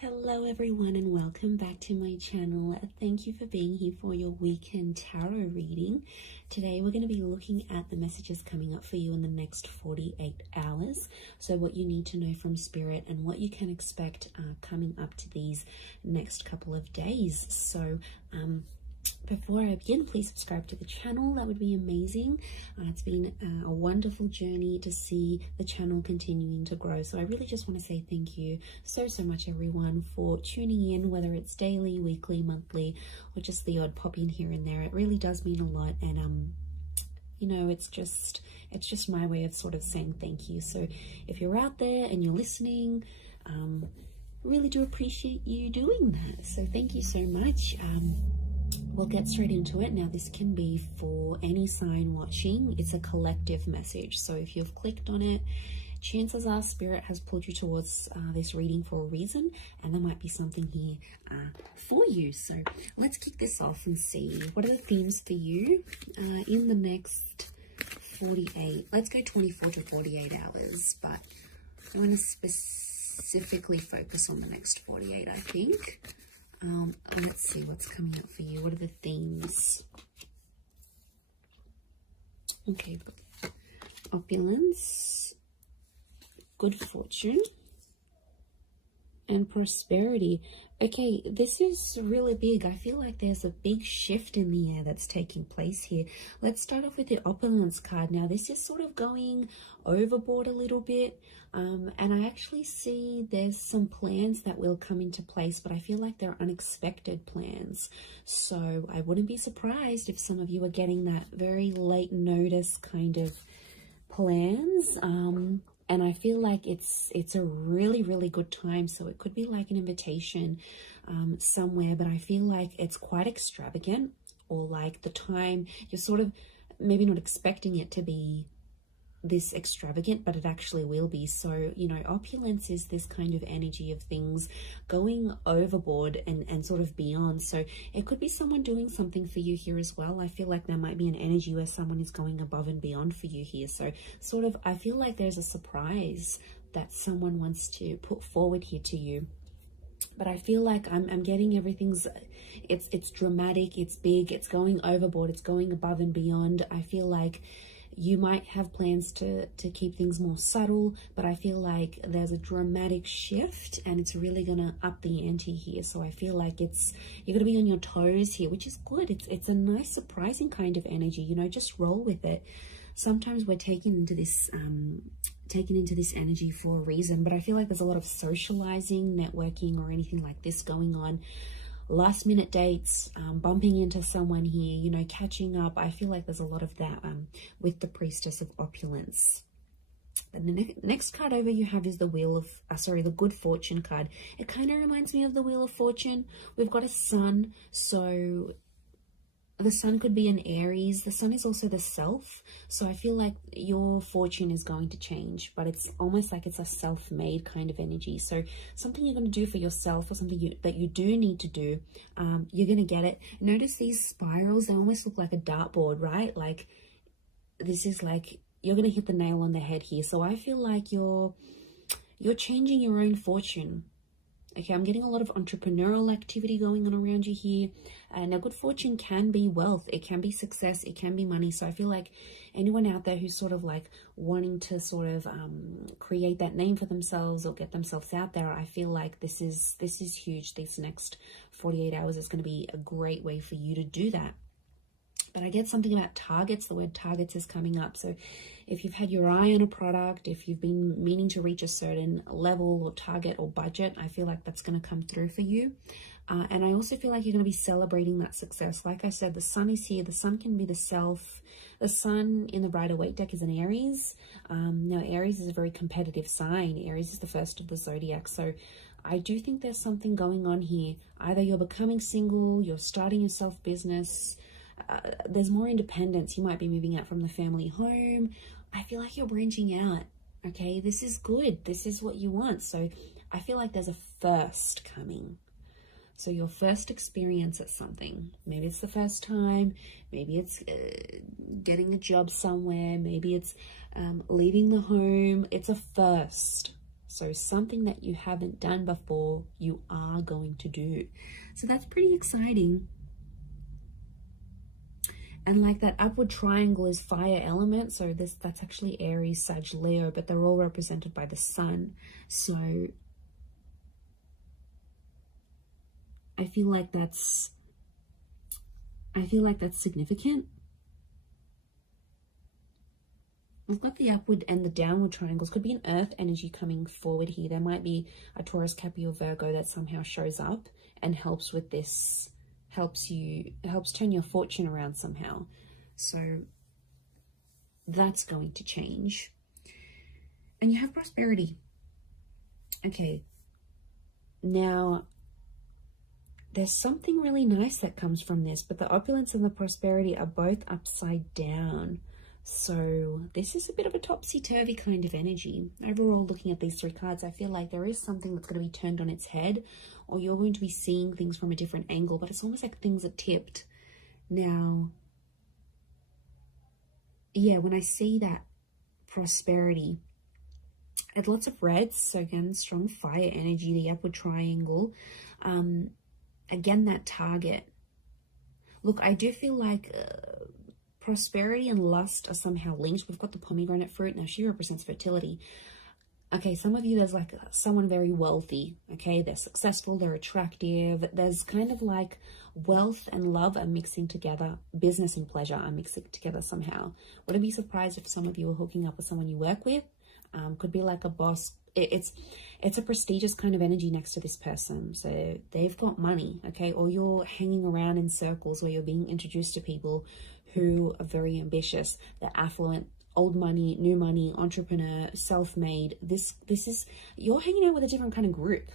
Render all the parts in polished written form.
Hello everyone and welcome back to my channel. Thank you for being here for your weekend tarot reading. Today we're going to be looking at the messages coming up for you in the next 48 hours. So what you need to know from Spirit and what you can expect coming up to these next couple of days. So before I begin, please subscribe to the channel. That would be amazing. It's been a wonderful journey to see the channel continuing to grow. So I really just want to say thank you so much, everyone, for tuning in, whether it's daily, weekly, monthly, or just the odd pop in here and there. It really does mean a lot. And you know, it's just my way of sort of saying thank you. So if you're out there and you're listening, really do appreciate you doing that. So thank you so much. We'll get straight into it. Now, this can be for any sign watching. It's a collective message. So if you've clicked on it, chances are Spirit has pulled you towards this reading for a reason, and there might be something here for you. So let's kick this off and see what are the themes for you in the next 48. Let's go 24 to 48 hours, but I'm going to specifically focus on the next 48, I think. Let's see what's coming up for you. What are the themes? Okay, opulence, good fortune, and prosperity. Okay, this is really big. I feel like there's a big shift in the air that's taking place here. Let's start off with the opulence card. Now, this is sort of going overboard a little bit. And I actually see there's some plans that will come into place, but I feel like they're unexpected plans. So I wouldn't be surprised if some of you are getting that very late notice kind of plans. And I feel like it's a really good time. So it could be like an invitation somewhere, but I feel like it's quite extravagant, or like the time you're sort of maybe not expecting it to be this extravagant, but it actually will be. So, you know, opulence is this kind of energy of things going overboard and sort of beyond. So it could be someone doing something for you here as well. I feel like there might be an energy where someone is going above and beyond for you here. So sort of, I feel like there's a surprise that someone wants to put forward here to you. But I feel like I'm getting everything's, it's dramatic, it's big, it's going overboard, it's going above and beyond. I feel like you might have plans to keep things more subtle, but I feel like there's a dramatic shift and it's really going to up the ante here. So I feel like you're going to be on your toes here, which is good. It's a nice, surprising kind of energy, you know, just roll with it. Sometimes we're taken into this energy for a reason, but I feel like there's a lot of socializing, networking, or anything like this going on. Last minute dates, bumping into someone here, you know, catching up. I feel like there's a lot of that with the Priestess of Opulence. And the next card over you have is the Wheel of, the Good Fortune card. It kind of reminds me of the Wheel of Fortune. We've got a sun, so the sun could be an Aries. The sun is also the self. So I feel like your fortune is going to change, but it's almost like it's a self-made kind of energy. So something you're going to do for yourself, or something that you do need to do, you're going to get it. Notice these spirals, they almost look like a dartboard, right? Like this is like, you're going to hit the nail on the head here. So I feel like you're changing your own fortune. Okay, I'm getting a lot of entrepreneurial activity going on around you here. Now, good fortune can be wealth. It can be success. It can be money. So I feel like anyone out there who's sort of like wanting to sort of create that name for themselves or get themselves out there, I feel like this is huge. These next 48 hours is going to be a great way for you to do that. But I get something about targets. The word targets is coming up. So if you've had your eye on a product, if you've been meaning to reach a certain level or target or budget, I feel like that's going to come through for you. And I also feel like you're going to be celebrating that success. Like I said, the sun is here. The sun can be the self. The sun in the Rider-Waite deck is an Aries. Now, Aries is a very competitive sign. Aries is the first of the zodiac. So I do think there's something going on here. Either you're becoming single, you're starting your self-business, there's more independence. You might be moving out from the family home. I feel like you're branching out. Okay, this is good. This is what you want. So I feel like there's a first coming. So your first experience at something, maybe it's the first time, maybe it's getting a job somewhere, maybe it's leaving the home. It's a first. So something that you haven't done before, you are going to do. So that's pretty exciting. And like that upward triangle is fire element. So that's actually Aries, Sag, Leo, but they're all represented by the sun. So I feel like that's significant. We've got the upward and the downward triangles. Could be an earth energy coming forward here. There might be a Taurus, Capricorn, Virgo that somehow shows up and helps with this, helps turn your fortune around somehow. So that's going to change. And you have prosperity. Okay. Now, there's something really nice that comes from this, but the opulence and the prosperity are both upside down. So this is a bit of a topsy-turvy kind of energy. Overall, looking at these three cards, I feel like there is something that's going to be turned on its head, or you're going to be seeing things from a different angle, but it's almost like things are tipped. Now, yeah, when I see that prosperity, it's lots of reds. So again, strong fire energy, the upward triangle. Again, that target. Look, I do feel like prosperity and lust are somehow linked. We've got the pomegranate fruit. Now, she represents fertility. Okay, some of you, there's like someone very wealthy. Okay, they're successful, they're attractive. There's kind of like wealth and love are mixing together. Business and pleasure are mixing together somehow. Wouldn't be surprised if some of you are hooking up with someone you work with. Could be like a boss. It's a prestigious kind of energy next to this person. So they've got money, okay? Or you're hanging around in circles where you're being introduced to people who are very ambitious. They're affluent, old money, new money, entrepreneur, self-made. This is, you're hanging out with a different kind of group.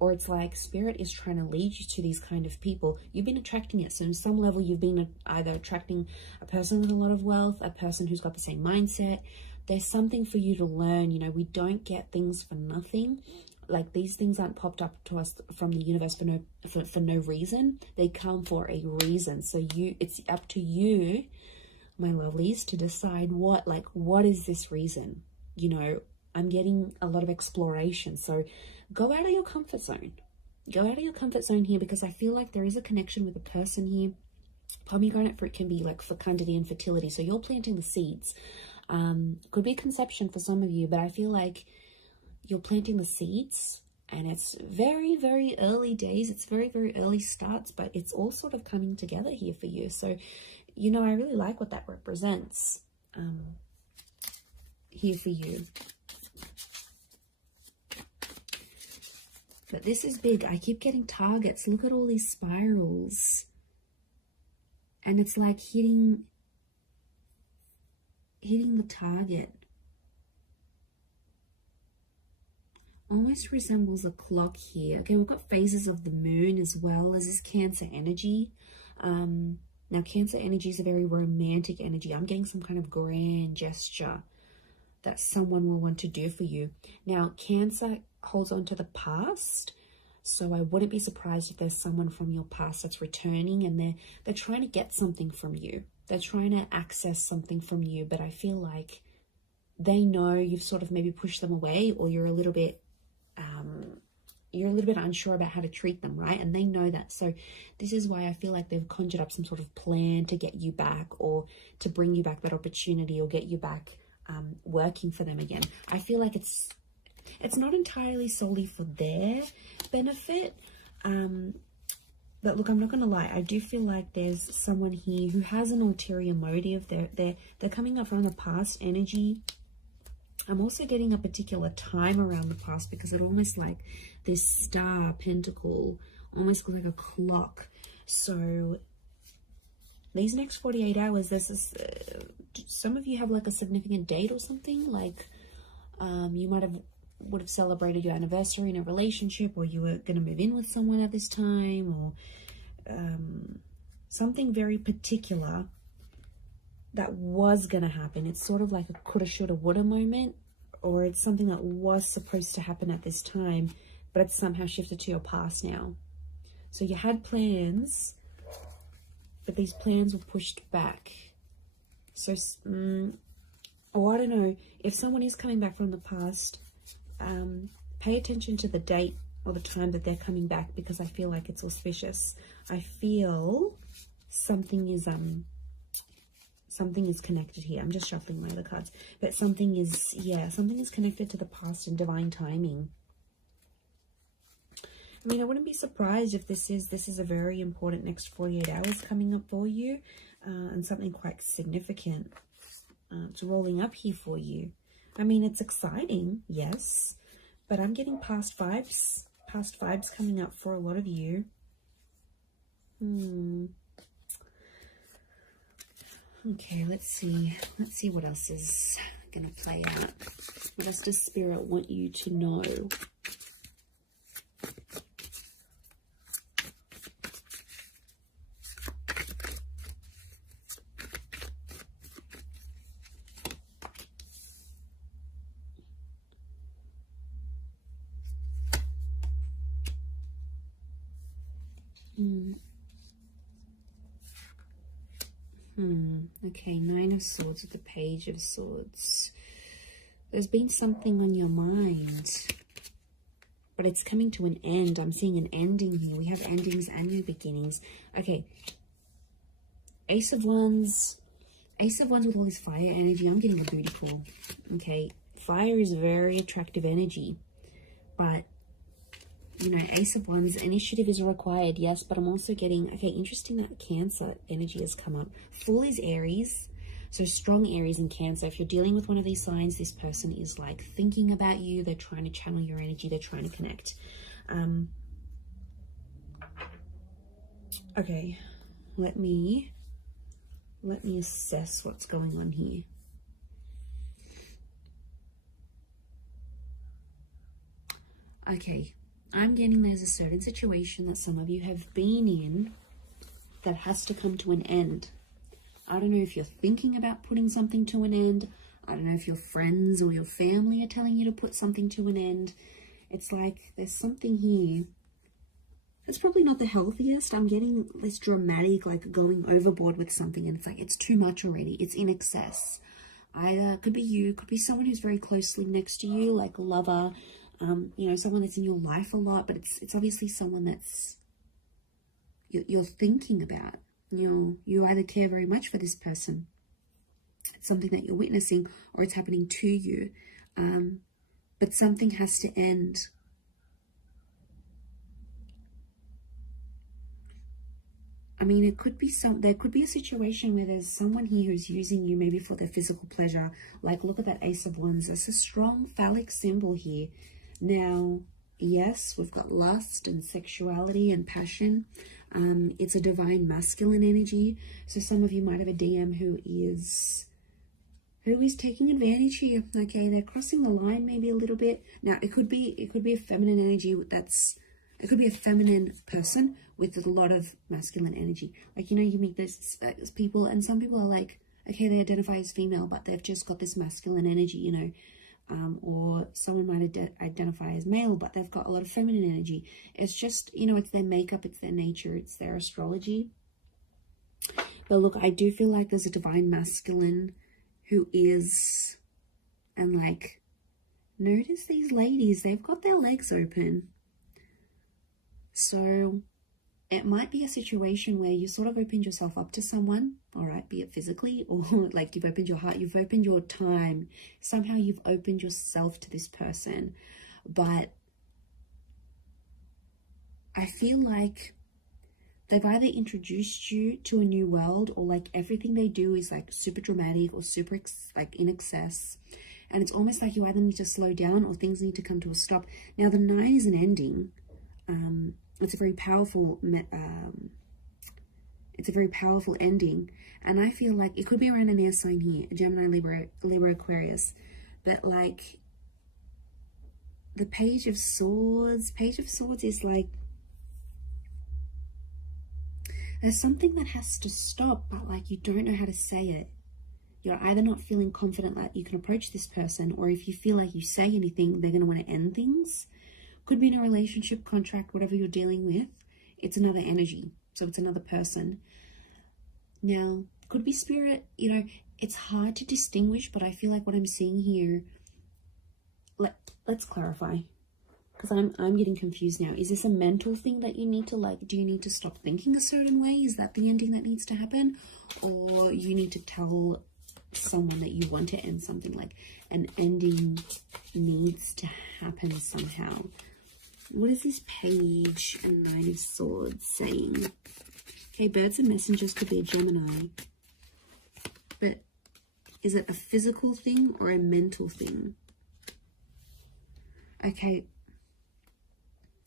Or it's like spirit is trying to lead you to these kind of people. You've been attracting it. So on some level, you've been either attracting a person with a lot of wealth, a person who's got the same mindset. There's something for you to learn. You know, we don't get things for nothing. Like, these things aren't popped up to us from the universe for no reason. They come for a reason. So it's up to you, my lovelies, to decide what is this reason? You know, I'm getting a lot of exploration. So go out of your comfort zone. Go out of your comfort zone here, because I feel like there is a connection with a person here. Pomegranate fruit can be like fecundity and fertility. So you're planting the seeds. Could be conception for some of you, but I feel like you're planting the seeds, and it's very, very early days. It's very, very early starts, but it's all sort of coming together here for you. So, you know, I really like what that represents here for you. But this is big. I keep getting targets. Look at all these spirals. And it's like hitting the target. Almost resembles a clock here. Okay, we've got phases of the moon as well as this Cancer energy. Now, Cancer energy is a very romantic energy. I'm getting some kind of grand gesture that someone will want to do for you. Now, Cancer holds on to the past. So I wouldn't be surprised if there's someone from your past that's returning, and they're trying to get something from you. They're trying to access something from you, but I feel like they know you've sort of maybe pushed them away, or you're a little bit unsure about how to treat them, right? And they know that. So this is why I feel like they've conjured up some sort of plan to get you back, or to bring you back that opportunity, or get you back working for them again. I feel like it's not entirely solely for their benefit. But look, I'm not going to lie. I do feel like there's someone here who has an ulterior motive. They're coming up from the past energy. I'm also getting a particular time around the past, because it almost like this star pentacle almost looks like a clock. So these next 48 hours, there's this, some of you have like a significant date or something. Like you would have celebrated your anniversary in a relationship, or you were going to move in with someone at this time, or something very particular that was going to happen. It's sort of like a coulda, shoulda, woulda moment, or it's something that was supposed to happen at this time, but it's somehow shifted to your past now. So you had plans, but these plans were pushed back. So, or I don't know, if someone is coming back from the past, pay attention to the date or the time that they're coming back, because I feel like it's auspicious. I feel something is connected here. I'm just shuffling my other cards, but something is, yeah, something is connected to the past and divine timing. I mean, I wouldn't be surprised if this is a very important next 48 hours coming up for you, and something quite significant it's rolling up here for you. I mean, it's exciting, yes, but I'm getting past vibes coming up for a lot of you. Okay, let's see what else is gonna play out. What else does Spirit want you to know? Okay, Nine of Swords with the Page of Swords. There's been something on your mind, but it's coming to an end. I'm seeing an ending here. We have endings and new beginnings. Okay, Ace of Wands with all this fire energy. I'm getting a booty call. Okay, fire is very attractive energy, but you know, Ace of Wands, initiative is required, yes, but I'm also getting, okay, interesting that Cancer energy has come up. Fool is Aries, so strong Aries and Cancer. If you're dealing with one of these signs, this person is like thinking about you. They're trying to channel your energy. They're trying to connect. Okay, let me assess what's going on here. Okay. I'm getting there's a certain situation that some of you have been in that has to come to an end. I don't know if you're thinking about putting something to an end. I don't know if your friends or your family are telling you to put something to an end. It's like there's something here. It's probably not the healthiest. I'm getting this dramatic, like going overboard with something, and it's like it's too much already. It's in excess. Either could be you, could be someone who's very closely next to you, like a lover, you know, someone that's in your life a lot, but it's obviously someone that's you're thinking about. You either care very much for this person, it's something that you're witnessing, or it's happening to you, but something has to end. I mean, it could be there could be a situation where there's someone here who's using you maybe for their physical pleasure. Like, look at that Ace of Wands. There's a strong phallic symbol here. Now, yes, we've got lust and sexuality and passion. It's a divine masculine energy. So some of you might have a DM who is taking advantage here. Okay, they're crossing the line maybe a little bit. Now, it could be a feminine energy it could be a feminine person with a lot of masculine energy. Like, you know, you meet those people, and some people are like, okay, they identify as female, but they've just got this masculine energy, you know. Or someone might identify as male, but they've got a lot of feminine energy. It's just, you know, it's their makeup, it's their nature, it's their astrology. But look, I do feel like there's a divine masculine who is, and like, notice these ladies, they've got their legs open. So it might be a situation where you sort of opened yourself up to someone, all right, be it physically or like you've opened your heart, you've opened your time. Somehow you've opened yourself to this person. But I feel like they've either introduced you to a new world, or like everything they do is like super dramatic or super like in excess. And it's almost like you either need to slow down or things need to come to a stop. Now, the 9 is an ending. It's a very powerful ending, and I feel like it could be around an air sign here, Gemini, Libra, Aquarius, but like the Page of Swords is like there's something that has to stop, but like you don't know how to say it. You're either not feeling confident that you can approach this person, or if you feel like you say anything, they're going to want to end things. Could be in a relationship, contract, whatever you're dealing with. It's another energy. So it's another person. Now, could be spirit. You know, it's hard to distinguish, but I feel like what I'm seeing here, let's clarify, because I'm getting confused now. Is this a mental thing that you need to, like, do you need to stop thinking a certain way? Is that the ending that needs to happen? Or you need to tell someone that you want to end something, like an ending needs to happen somehow? What is this page and Nine of Swords saying? Okay, birds and messengers could be a Gemini. But is it a physical thing or a mental thing? Okay,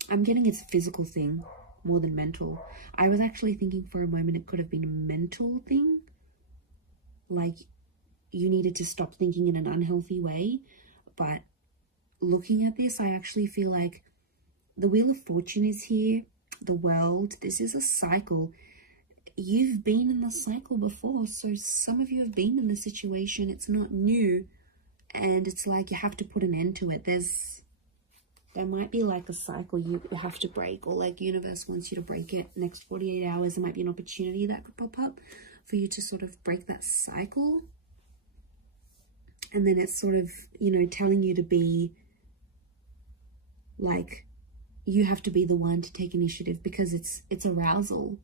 I'm getting it's a physical thing more than mental. I was actually thinking for a moment it could have been a mental thing. Like you needed to stop thinking in an unhealthy way. But looking at this, I actually feel like the Wheel of Fortune is here. The World. This is a cycle. You've been in the cycle before. So some of you have been in the situation. It's not new. And it's like you have to put an end to it. There might be like a cycle you have to break, or like universe wants you to break it. Next 48 hours, there might be an opportunity that could pop up for you to sort of break that cycle. And then it's sort of, you know, telling you to be like, you have to be the one to take initiative, because it's arousal.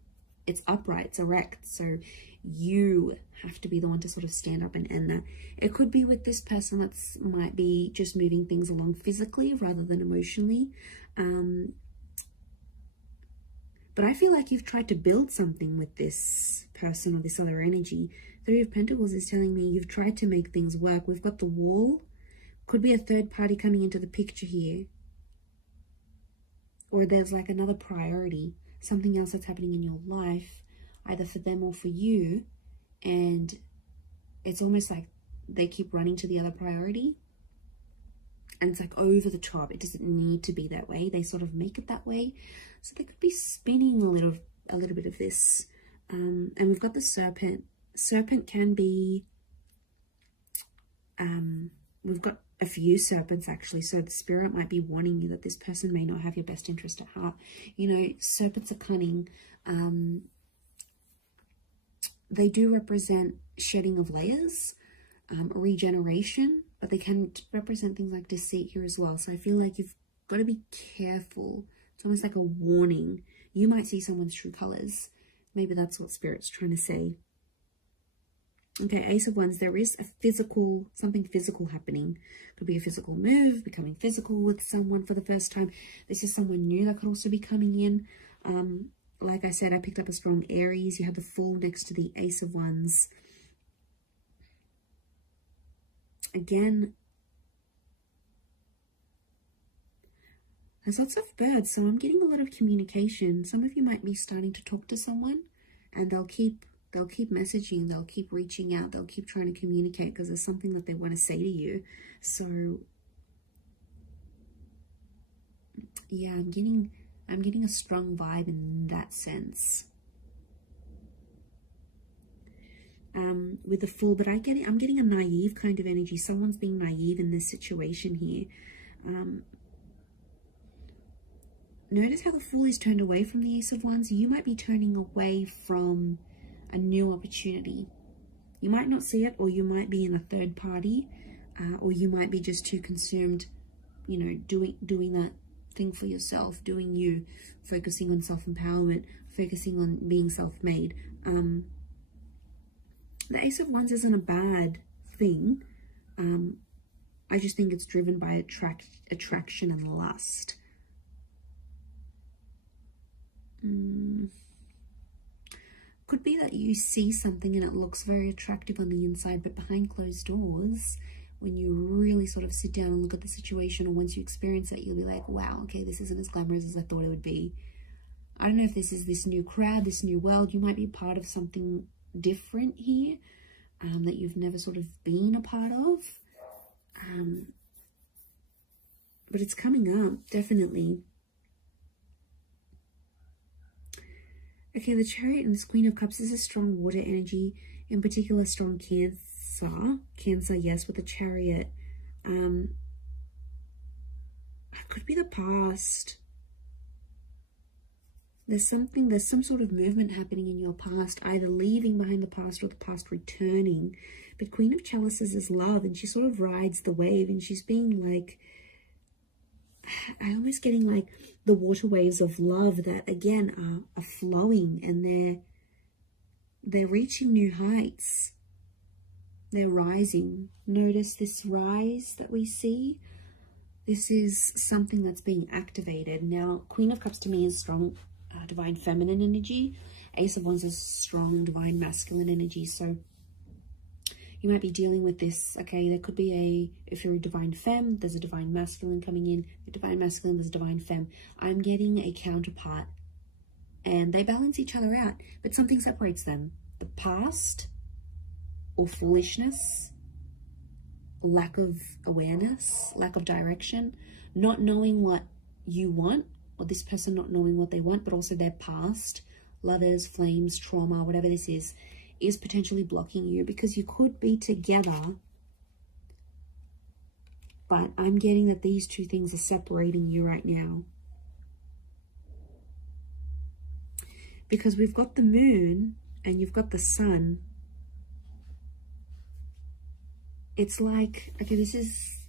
It's upright, it's erect. So you have to be the one to sort of stand up and end that. It could be with this person that's might be just moving things along physically rather than emotionally. But I feel like you've tried to build something with this person or this other energy. Three of Pentacles is telling me you've tried to make things work. We've got the Wall. Could be a third party coming into the picture here. Or there's like another priority. Something else that's happening in your life, either for them or for you, and it's almost like they keep running to the other priority, and it's like over the top. It doesn't need to be that way. They sort of make it that way, so they could be spinning a little bit of this. And we've got the Serpent. Serpent can be we've got a few serpents actually, so the spirit might be warning you that this person may not have your best interest at heart. You know, serpents are cunning. They do represent shedding of layers, regeneration, but they can represent things like deceit here as well. So I feel like you've got to be careful. It's almost like a warning. You might see someone's true colors. Maybe that's what spirit's trying to say. Okay, Ace of Wands, there is a physical, something physical happening. Could be a physical move, becoming physical with someone for the first time. This is someone new that could also be coming in. Like I said, I picked up a strong Aries. You have the Fool next to the Ace of Wands. Again, there's lots of birds, so I'm getting a lot of communication. Some of you might be starting to talk to someone, and they'll keep messaging, they'll keep reaching out, they'll keep trying to communicate because there's something that they want to say to you. So yeah, I'm getting a strong vibe in that sense. With the Fool, but I'm getting a naive kind of energy. Someone's being naive in this situation here. Notice how the Fool is turned away from the Ace of Wands. You might be turning away from a new opportunity. You might not see it, or you might be in a third party, or you might be just too consumed, you know, doing that thing for yourself, doing you, focusing on self-empowerment, focusing on being self-made. The Ace of Wands isn't a bad thing. I just think it's driven by attraction and lust. Could be that you see something and it looks very attractive on the inside, but behind closed doors, when you really sort of sit down and look at the situation, or once you experience it, you'll be like, wow, okay, this isn't as glamorous as I thought it would be. I don't know if this is this new crowd, this new world. You might be part of something different here that you've never sort of been a part of. But it's coming up, definitely. Okay, the Chariot and this Queen of Cups is a strong water energy, in particular strong Cancer. Cancer, yes, with the Chariot. It could be the past. There's some sort of movement happening in your past, either leaving behind the past or the past returning. But Queen of Chalices is love, and she sort of rides the wave, and she's being like, I'm almost getting like the water waves of love that again are flowing, and they're reaching new heights. They're rising. Notice this rise that we see. This is something that's being activated. Now, Queen of Cups to me is strong divine feminine energy. Ace of Wands is strong divine masculine energy. So you might be dealing with this. Okay, there could be if you're a divine femme, there's a divine masculine coming in. A divine masculine, there's a divine femme. I'm getting a counterpart, and they balance each other out, but something separates them. The past, or foolishness, lack of awareness, lack of direction, not knowing what you want, or this person not knowing what they want, but also their past, lovers, flames, trauma, whatever this is potentially blocking you, because you could be together, but I'm getting that these two things are separating you right now. Because we've got the moon and you've got the sun. It's like, okay, this is,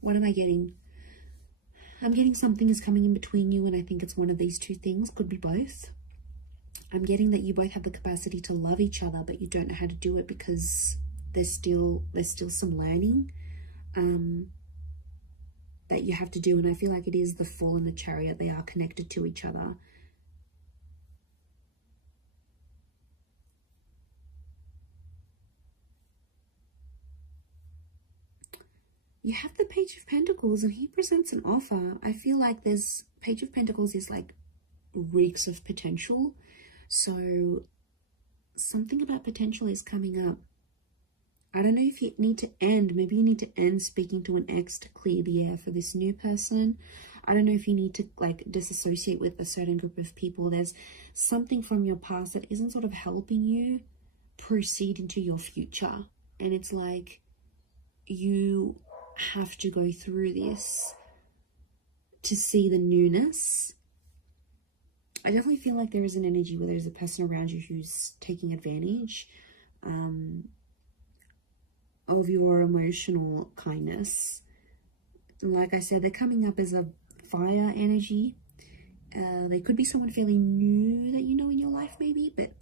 what am I getting? I'm getting something is coming in between you, and I think it's one of these two things, could be both. I'm getting that you both have the capacity to love each other, but you don't know how to do it because there's still some learning that you have to do. And I feel like it is the Fool and the Chariot. They are connected to each other. You have the Page of Pentacles, and he presents an offer. I feel like there's Page of Pentacles is like reeks of potential. So something about potential is coming up. I don't know if you need to end. Maybe you need to end speaking to an ex to clear the air for this new person. I don't know if you need to like disassociate with a certain group of people. There's something from your past that isn't sort of helping you proceed into your future. And it's like you have to go through this to see the newness. I definitely feel like there is an energy where there's a person around you who's taking advantage of your emotional kindness. Like I said, they're coming up as a fire energy. They could be someone fairly new that you know in your life maybe, but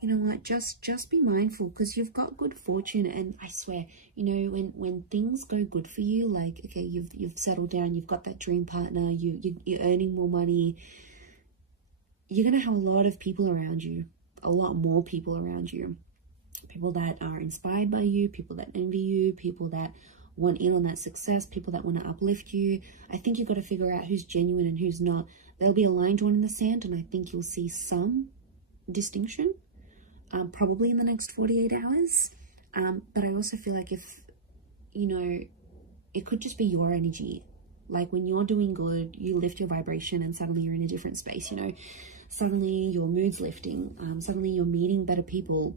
you know what, just be mindful, because you've got good fortune. And I swear, you know, when things go good for you, like okay, you've settled down, you've got that dream partner, you're earning more money, you're going to have a lot of people around you, a lot more people around you. People that are inspired by you, people that envy you, people that want in on that success, people that want to uplift you. I think you've got to figure out who's genuine and who's not. There'll be a line drawn in the sand, and I think you'll see some distinction, probably in the next 48 hours. But I also feel like if, you know, it could just be your energy. Like when you're doing good, you lift your vibration and suddenly you're in a different space, you know. Suddenly your mood's lifting. Suddenly you're meeting better people.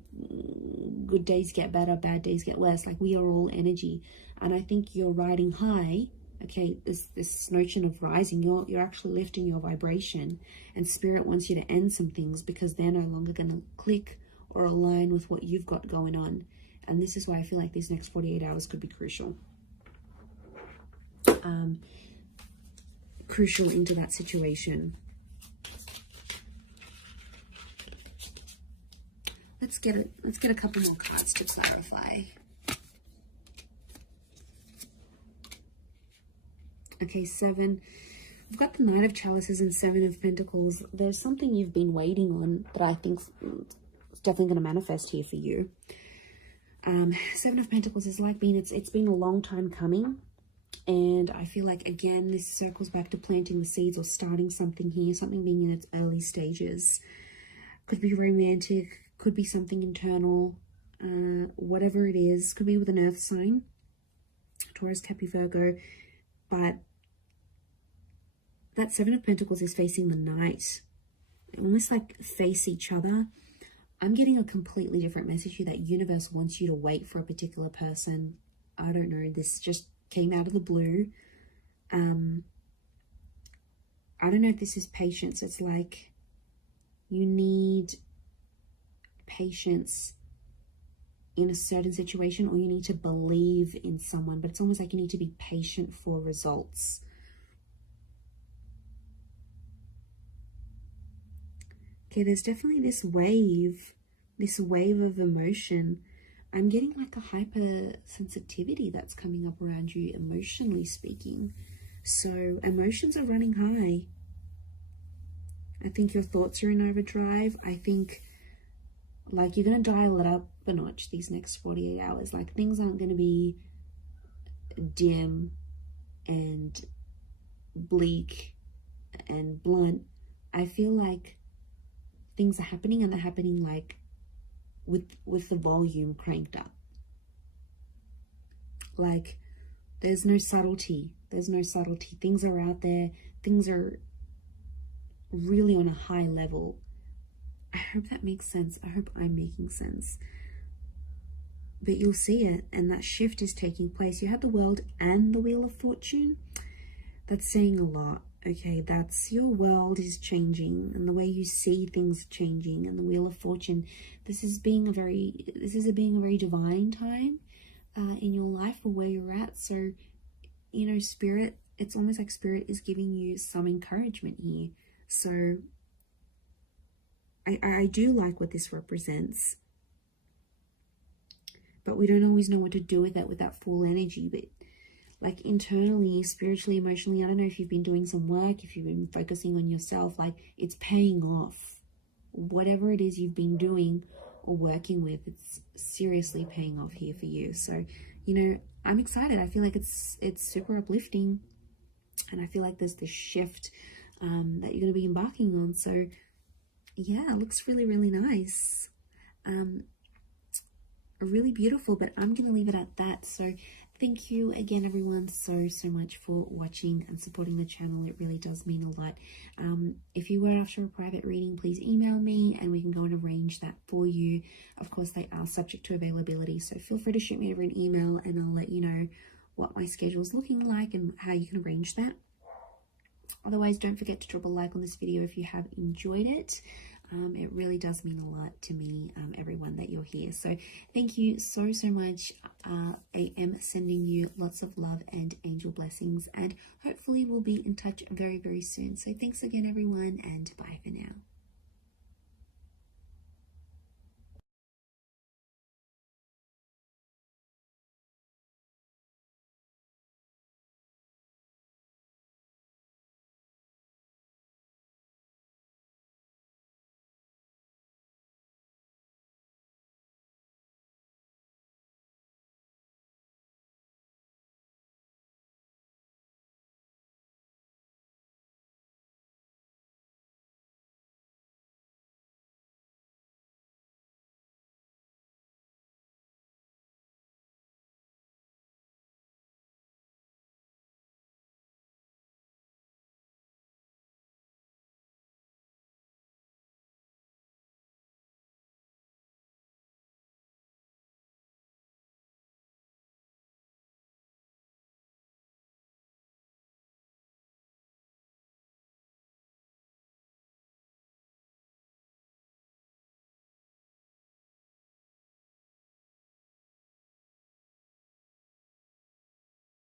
Good days get better, bad days get worse. Like we are all energy. And I think you're riding high. Okay, this notion of rising, you're actually lifting your vibration. And Spirit wants you to end some things because they're no longer going to click or align with what you've got going on. And this is why I feel like these next 48 hours could be crucial. Crucial into that situation. Let's get a couple more cards to clarify. Okay, 7. We've got the Knight of Chalices and 7 of Pentacles. There's something you've been waiting on that I think is definitely going to manifest here for you. 7 of Pentacles is like it's been a long time coming. And I feel like, again, this circles back to planting the seeds or starting something here, something being in its early stages. Could be romantic, could be something internal, whatever it is. Could be with an earth sign, Taurus, Capricorn, Virgo. But that 7 of Pentacles is facing the Knight. They almost like face each other. I'm getting a completely different message here, that universe wants you to wait for a particular person. I don't know, this just came out of the blue. I don't know if this is patience. It's like you need patience in a certain situation, or you need to believe in someone, but it's almost like you need to be patient for results. Okay, there's definitely this wave of emotion. I'm getting like a hypersensitivity that's coming up around you, emotionally speaking. So emotions are running high. I think your thoughts are in overdrive. I think like you're going to dial it up a notch these next 48 hours. Like things aren't going to be dim and bleak and blunt. I feel like things are happening, and they're happening like with the volume cranked up. Like there's no subtlety. Things are out there. Things are really on a high level. I hope that makes sense. I hope I'm making sense. But you'll see it, and that shift is taking place. You have the World and the Wheel of Fortune. That's saying a lot. Okay, that's your world is changing, and the way you see things changing, and the Wheel of Fortune. This is being a very divine time in your life, or where you're at. So, you know, Spirit, it's almost like Spirit is giving you some encouragement here. So I do like what this represents, but we don't always know what to do with that full energy. But like internally, spiritually, emotionally, I don't know if you've been doing some work, if you've been focusing on yourself, like it's paying off. Whatever it is you've been doing or working with, it's seriously paying off here for you. So, you know, I'm excited. I feel like it's super uplifting, and I feel like there's this shift that you're going to be embarking on. So yeah, it looks really, really nice. Really beautiful, but I'm going to leave it at that. So thank you again, everyone, so much for watching and supporting the channel. It really does mean a lot. If you were after a private reading, please email me and we can go and arrange that for you. Of course, they are subject to availability, so feel free to shoot me over an email and I'll let you know what my schedule is looking like and how you can arrange that. Otherwise, don't forget to drop a like on this video if you have enjoyed it. It really does mean a lot to me, everyone, that you're here. So thank you so much. I am sending you lots of love and angel blessings, and hopefully we'll be in touch very, very soon. So thanks again, everyone, and bye for now.